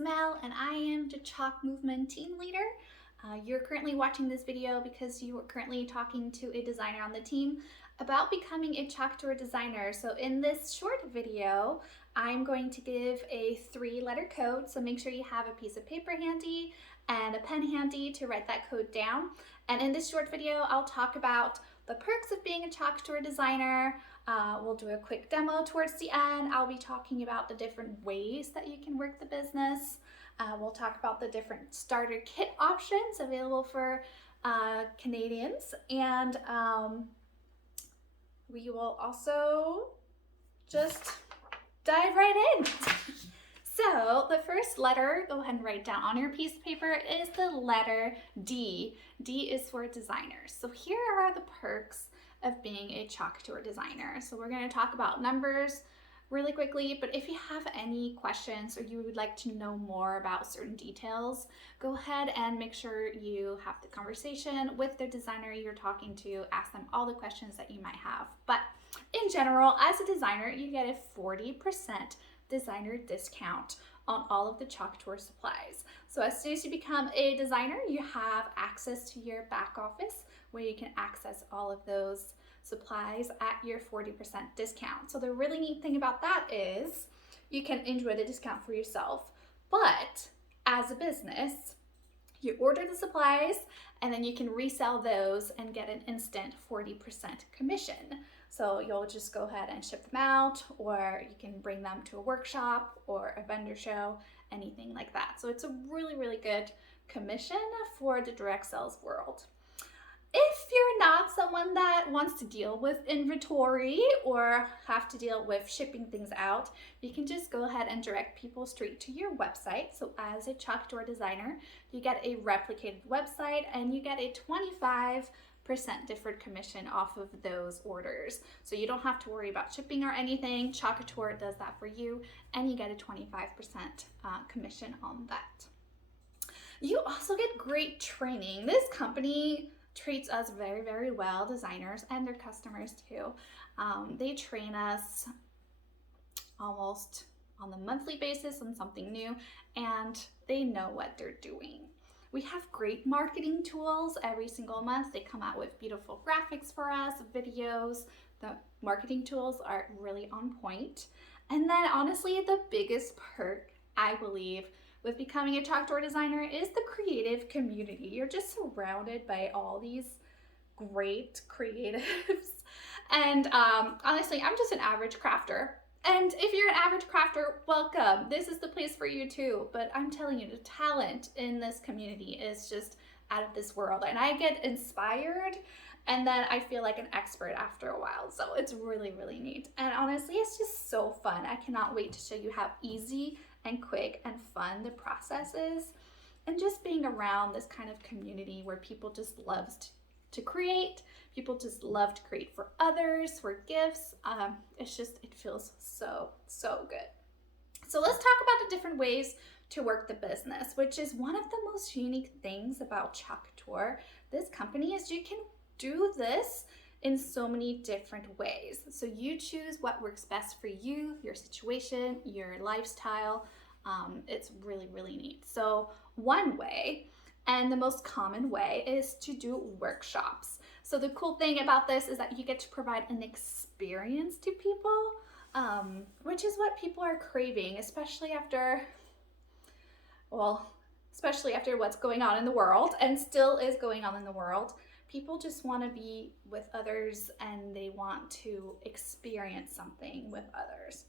Mel, and I am the Chalk Movement team leader. You're currently watching this video because you are currently talking to a designer on the team about becoming a Chalk Couture designer. So in this short video, I'm going to give a 3-letter code. So make sure you have a piece of paper handy and a pen handy to write that code down. And in this short video, I'll talk about the perks of being a Chalk Couture designer. We'll do a quick demo towards the end. I'll be talking about the different ways that you can work the business. We'll talk about the different starter kit options available for Canadians, and we will also just dive right in. So the first letter, go ahead and write down on your piece of paper, is the letter D. D is for designers. So here are the perks of being a Chalk Couture designer. So we're going to talk about numbers really quickly, but if you have any questions or you would like to know more about certain details, go ahead and make sure you have the conversation with the designer you're talking to. Ask them all the questions that you might have. But in general, as a designer, you get a 40% designer discount on all of the Chalk Couture supplies. So as soon as you become a designer, you have access to your back office where you can access all of those supplies at your 40% discount. So the really neat thing about that is you can enjoy the discount for yourself, but as a business, you order the supplies and then you can resell those and get an instant 40% commission. So you'll just go ahead and ship them out, or you can bring them to a workshop or a vendor show, anything like that. So it's a really, really good commission for the direct sales world. If you're not someone that wants to deal with inventory or have to deal with shipping things out, you can just go ahead and direct people straight to your website. So as a Chalk Couture designer, you get a replicated website and you get a 25% different commission off of those orders. So you don't have to worry about shipping or anything. Chalk Couture does that for you, and you get a 25% commission on that. You also get great training. This company treats us very, very well, designers and their customers too. They train us almost on a monthly basis on something new, and they know what they're doing. We have great marketing tools every single month. They come out with beautiful graphics for us, videos. The marketing tools are really on point. And then honestly, the biggest perk, I believe, with becoming a Chalk Couture designer is the creative community. You're just surrounded by all these great creatives. And honestly, I'm just an average crafter. And if you're an average crafter, welcome. This is the place for you too. But I'm telling you, the talent in this community is just out of this world. And I get inspired, and then I feel like an expert after a while. So it's really, really neat. And honestly, it's just so fun. I cannot wait to show you how easy and quick and fun the process is. And just being around this kind of community where people just love to create. People just love to create for others, for gifts. It feels so, so good. So let's talk about the different ways to work the business, which is one of the most unique things about Chalk Couture. This company is you can do this in so many different ways. So you choose what works best for you, your situation, your lifestyle. It's really, really neat. So one way, and the most common way, is to do workshops. So the cool thing about this is that you get to provide an experience to people, which is what people are craving, especially after what's going on in the world and still is going on in the world. People just want to be with others and they want to experience something with others.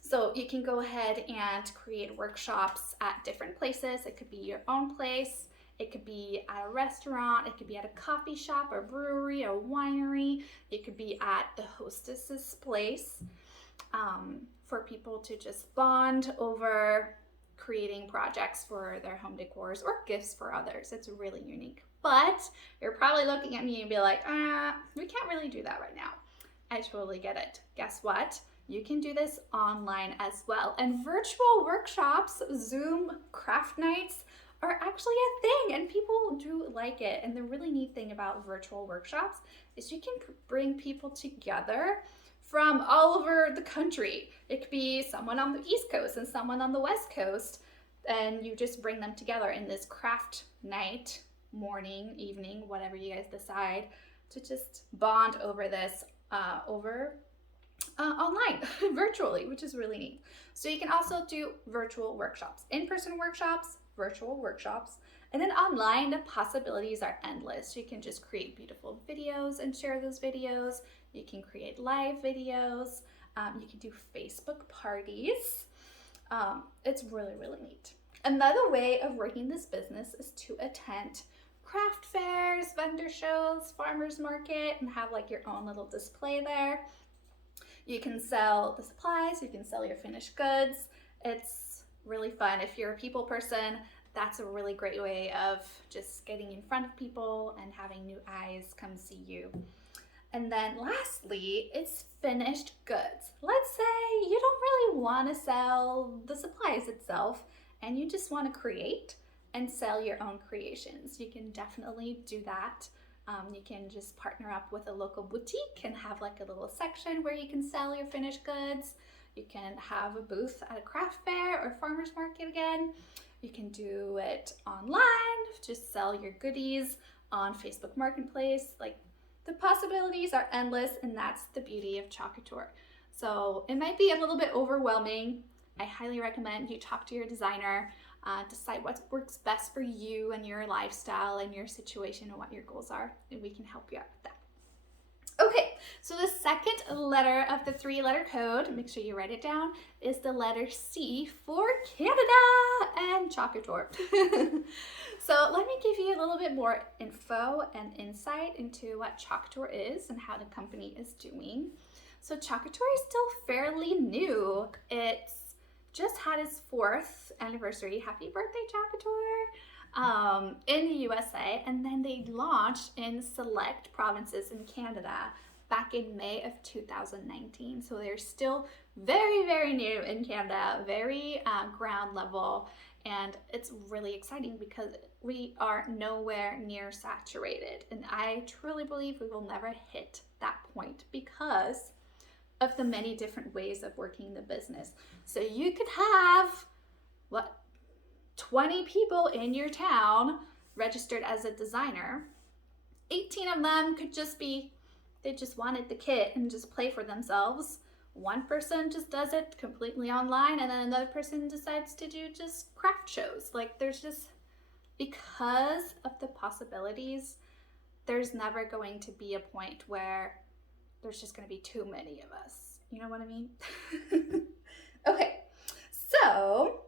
So you can go ahead and create workshops at different places. It could be your own place. It could be at a restaurant. It could be at a coffee shop, or brewery, or winery. It could be at the hostess's place for people to just bond over creating projects for their home decors or gifts for others. It's really unique. But you're probably looking at me and be like, we can't really do that right now. I totally get it. Guess what? You can do this online as well. And virtual workshops, Zoom craft nights, are actually a thing, and people do like it. And the really neat thing about virtual workshops is you can bring people together from all over the country. It could be someone on the East Coast and someone on the West Coast and you just bring them together in this craft night, morning, evening, whatever you guys decide, to just bond over this online, virtually, which is really neat. So you can also do virtual workshops, in-person workshops, virtual workshops, and then online, the possibilities are endless. You can just create beautiful videos and share those videos. You can create live videos. You can do Facebook parties. It's really, really neat. Another way of working this business is to attend craft fairs, vendor shows, farmers market, and have like your own little display there. You can sell the supplies, you can sell your finished goods. It's really fun. If you're a people person, that's a really great way of just getting in front of people and having new eyes come see you. And then lastly, it's finished goods. Let's say you don't really want to sell the supplies itself and you just want to create and sell your own creations. You can definitely do that. You can just partner up with a local boutique and have like a little section where you can sell your finished goods. You can have a booth at a craft fair or farmer's market again. You can do it online, just sell your goodies on Facebook Marketplace. Like, the possibilities are endless, and that's the beauty of Chalk Couture. So it might be a little bit overwhelming. I highly recommend you talk to your designer, decide what works best for you and your lifestyle and your situation and what your goals are, and we can help you out with that. Okay, so the second letter of the 3-letter code, make sure you write it down, is the letter C for Canada and Chalk Couture. So let me give you a little bit more info and insight into what Chalk Couture is and how the company is doing. So Chalk Couture is still fairly new. It's just had its 4th anniversary. Happy birthday, Chalk Couture! In the USA, and then they launched in select provinces in Canada back in May of 2019. So they're still very, very new in Canada, very ground level, and it's really exciting because we are nowhere near saturated. And I truly believe we will never hit that point because of the many different ways of working the business. So you could have, 20 people in your town registered as a designer. 18 of them could just be, they just wanted the kit and just play for themselves. One person just does it completely online, and then another person decides to do just craft shows. Like, there's just, because of the possibilities, there's never going to be a point where there's just going to be too many of us. You know what I mean? Okay, so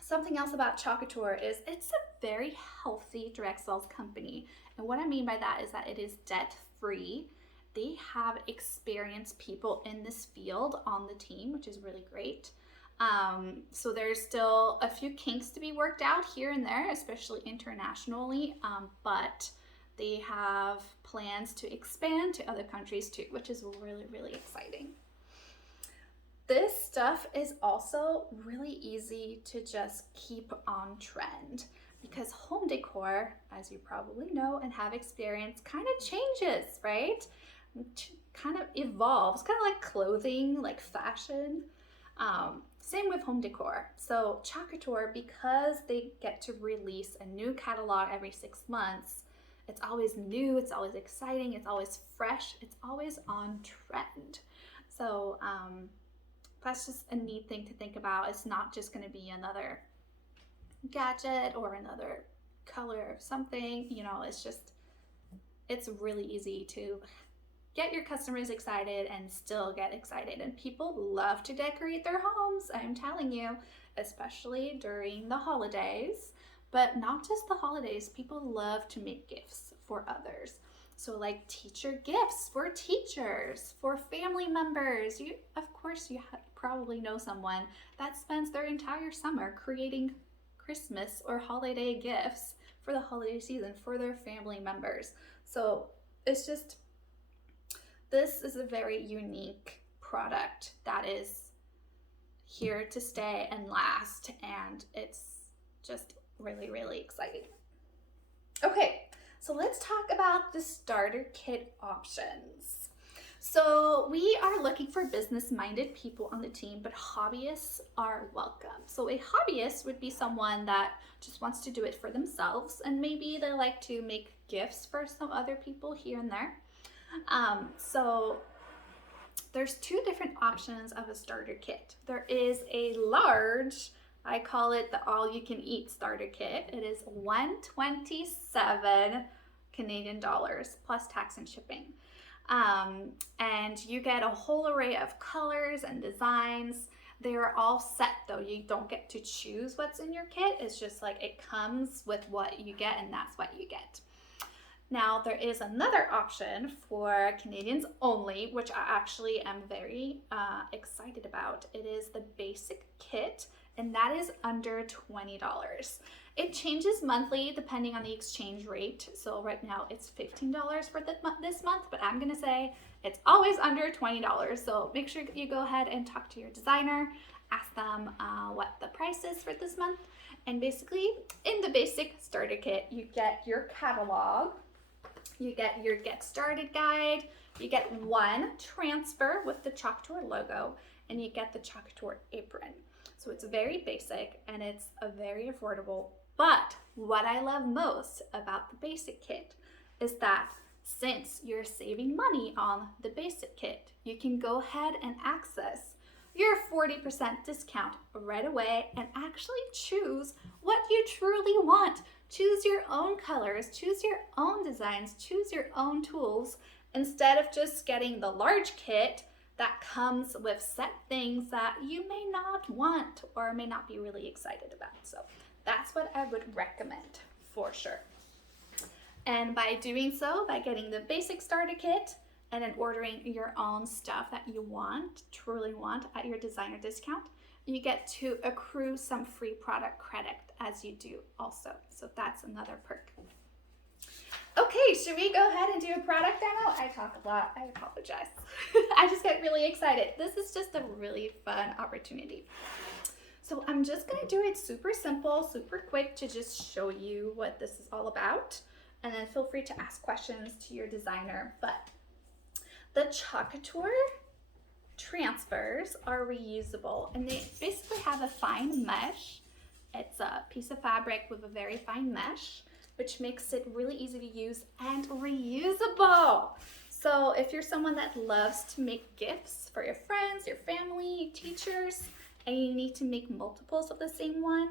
something else about Chalk Couture is it's a very healthy direct sales company. And what I mean by that is that it is debt-free. They have experienced people in this field on the team, which is really great. So there's still a few kinks to be worked out here and there, especially internationally, but they have plans to expand to other countries too, which is really, really exciting. This stuff is also really easy to just keep on trend because home decor, as you probably know and have experienced, kind of changes, right? Kind of evolves, kind of like clothing, like fashion. Same with home decor. So Chalk Couture, because they get to release a new catalog every 6 months, it's always new, it's always exciting, it's always fresh, it's always on trend. So that's just a neat thing to think about. It's not just going to be another gadget or another color of something, you know, it's really easy to get your customers excited and still get excited. And people love to decorate their homes, I'm telling you, especially during the holidays. But not just the holidays, people love to make gifts for others. So like teacher gifts for teachers, for family members. Of course, you probably know someone that spends their entire summer creating Christmas or holiday gifts for the holiday season for their family members. So it's just, this is a very unique product that is here to stay and last, and it's just really, really exciting. Okay, so let's talk about the starter kit options. So we are looking for business-minded people on the team, but hobbyists are welcome. So a hobbyist would be someone that just wants to do it for themselves, and maybe they like to make gifts for some other people here and there. So there's two different options of a starter kit. There is a large, I call it the all-you-can-eat starter kit. It is $127 Canadian dollars plus tax and shipping. And you get a whole array of colors and designs. They are all set though. You don't get to choose what's in your kit. It's just like it comes with what you get, and that's what you get. Now there is another option for Canadians only, which I actually am very excited about. It is the basic kit, and that is under $20. It changes monthly depending on the exchange rate. So right now it's $15 for this month, but I'm gonna say it's always under $20. So make sure you go ahead and talk to your designer, ask them what the price is for this month. And basically in the basic starter kit, you get your catalog, you get your get started guide, you get one transfer with the Chalk Couture logo, and you get the Chalk Couture apron. So it's very basic and it's a very affordable. But what I love most about the basic kit is that since you're saving money on the basic kit, you can go ahead and access your 40% discount right away and actually choose what you truly want. Choose your own colors, choose your own designs, choose your own tools, instead of just getting the large kit that comes with set things that you may not want or may not be really excited about. So that's what I would recommend for sure. And by doing so, by getting the basic starter kit and then ordering your own stuff that you want, truly want, at your designer discount, you get to accrue some free product credit as you do also. So that's another perk. Okay, should we go ahead and do a product demo? I talk a lot, I apologize. I just get really excited. This is just a really fun opportunity. So I'm just gonna do it super simple, super quick to just show you what this is all about. And then feel free to ask questions to your designer. But the Chalk Couture transfers are reusable, and they basically have a fine mesh. It's a piece of fabric with a very fine mesh, which makes it really easy to use and reusable. So if you're someone that loves to make gifts for your friends, your family, teachers, and you need to make multiples of the same one,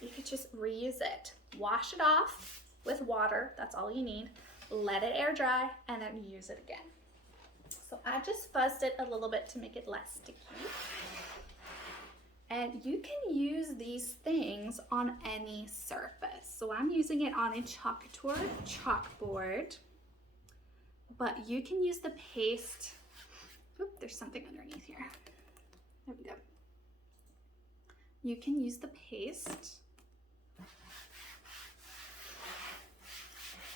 you could just reuse it. Wash it off with water, that's all you need. Let it air dry and then use it again. So I just fuzzed it a little bit to make it less sticky. And you can use these things on any surface. So I'm using it on a Chalk Couture chalkboard, but you can use the paste. Oop, there's something underneath here. There we go. You can use the paste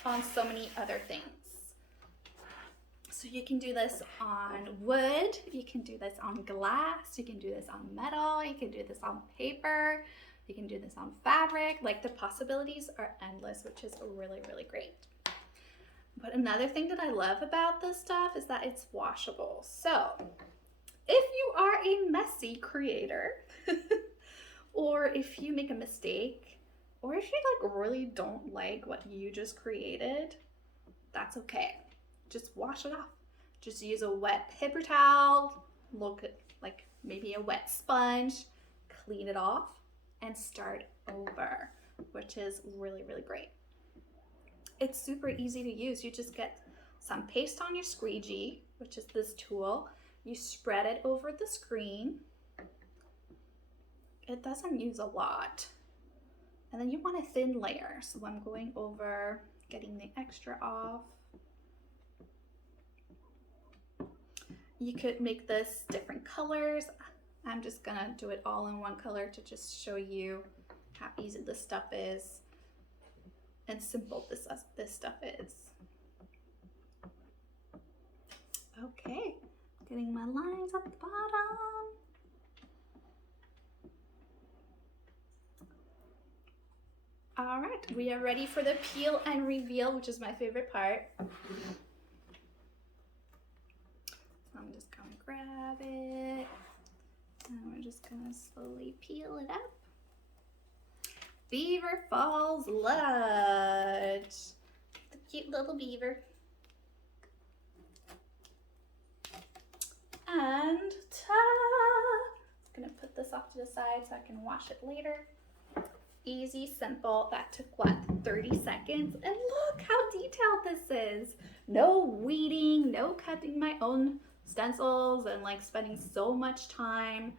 on so many other things. So you can do this on wood, you can do this on glass, you can do this on metal, you can do this on paper, you can do this on fabric. Like, the possibilities are endless, which is really, really great. But another thing that I love about this stuff is that it's washable. So if you are a messy creator, or if you make a mistake, or if you like really don't like what you just created, that's okay. Just wash it off. Just use a wet paper towel, look at like maybe a wet sponge, clean it off, and start over, which is really, really great. It's super easy to use. You just get some paste on your squeegee, which is this tool. You spread it over the screen. It doesn't use a lot. And then you want a thin layer. So I'm going over, getting the extra off. You could make this different colors. I'm just gonna do it all in one color to just show you how easy this stuff is and simple this stuff is. Okay, getting my lines at the bottom. All right, we are ready for the peel and reveal, which is my favorite part. grab it. And we're just gonna slowly peel it up. Beaver Falls Lodge. The cute little beaver. And ta-da! I'm gonna put this off to the side so I can wash it later. Easy, simple. That took what, 30 seconds? And look how detailed this is. No weeding, no cutting my own stencils and like spending so much time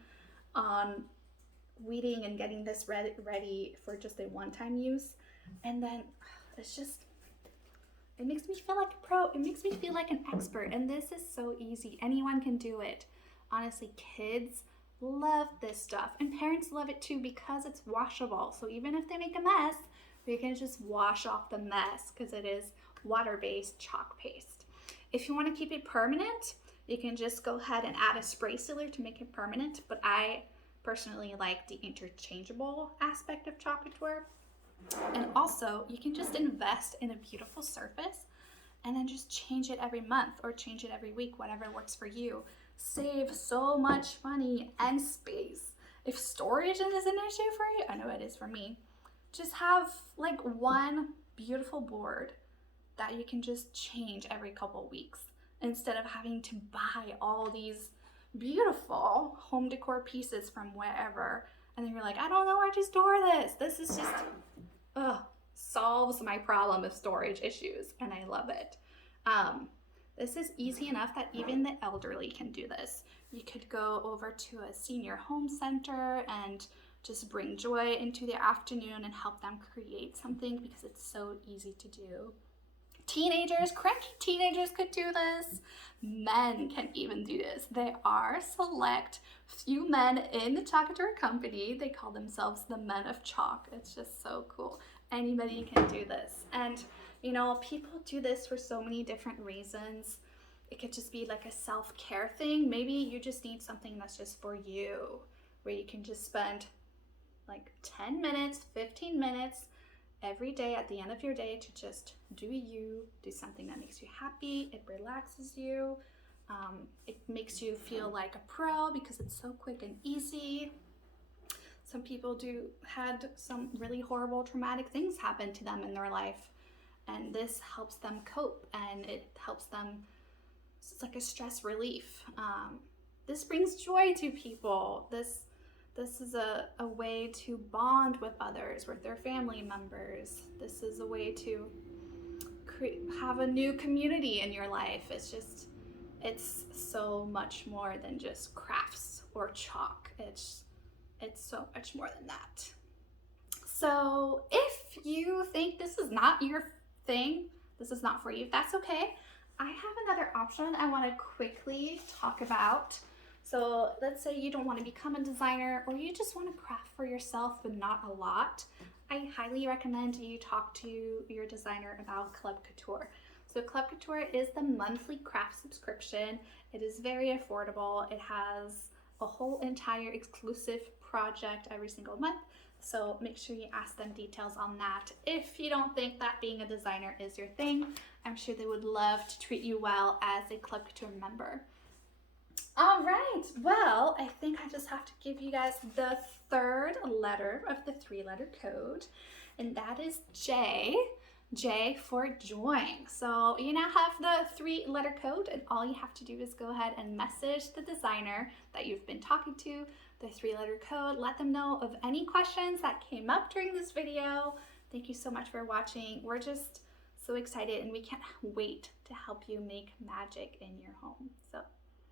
on weeding and getting this ready for just a one-time use. And then it's just, it makes me feel like a pro. It makes me feel like an expert. And this is so easy. Anyone can do it. Honestly, kids love this stuff. And parents love it too because it's washable. So even if they make a mess, we can just wash off the mess because it is water-based chalk paste. If you want to keep it permanent, you can just go ahead and add a spray sealer to make it permanent. But I personally like the interchangeable aspect of Chalk Couture. And also, you can just invest in a beautiful surface and then just change it every month or change it every week, whatever works for you. Save so much money and space. If storage is an issue for you, I know it is for me, just have like one beautiful board that you can just change every couple weeks instead of having to buy all these beautiful home decor pieces from wherever. And then you're like, I don't know where to store this. This is just, solves my problem of storage issues, and I love it. This is easy enough that even the elderly can do this. You could go over to a senior home center and just bring joy into their afternoon and help them create something because it's so easy to do. Teenagers, cranky teenagers could do this. Men can even do this. There are select few men in the Chalk Couture company. They call themselves the Men of Chalk. It's just so cool. Anybody can do this. And you know, people do this for so many different reasons. It could just be like a self-care thing. Maybe you just need something that's just for you, where you can just spend like 10 minutes, 15 minutes every day at the end of your day to just do you, do something that makes you happy. It relaxes you. It makes you feel like a pro because it's so quick and easy. Some people had some really horrible traumatic things happen to them in their life, and this helps them cope and it helps them, it's like a stress relief. This brings joy to people. This is a way to bond with others, with their family members. This is a way to have a new community in your life. It's so much more than just crafts or chalk. It's so much more than that. So if you think this is not your thing, this is not for you, that's okay. I have another option I want to quickly talk about. So let's say you don't want to become a designer or you just want to craft for yourself but not a lot. I highly recommend you talk to your designer about Club Couture. So Club Couture is the monthly craft subscription. It is very affordable. It has a whole entire exclusive project every single month. So make sure you ask them details on that. If you don't think that being a designer is your thing, I'm sure they would love to treat you well as a Club Couture member. All right, well, I think I just have to give you guys the third letter of the three-letter code, and that is J. J for join. So you now have the three-letter code, and all you have to do is go ahead and message the designer that you've been talking to, the three-letter code. Let them know of any questions that came up during this video. Thank you so much for watching. We're just so excited, and we can't wait to help you make magic in your home. So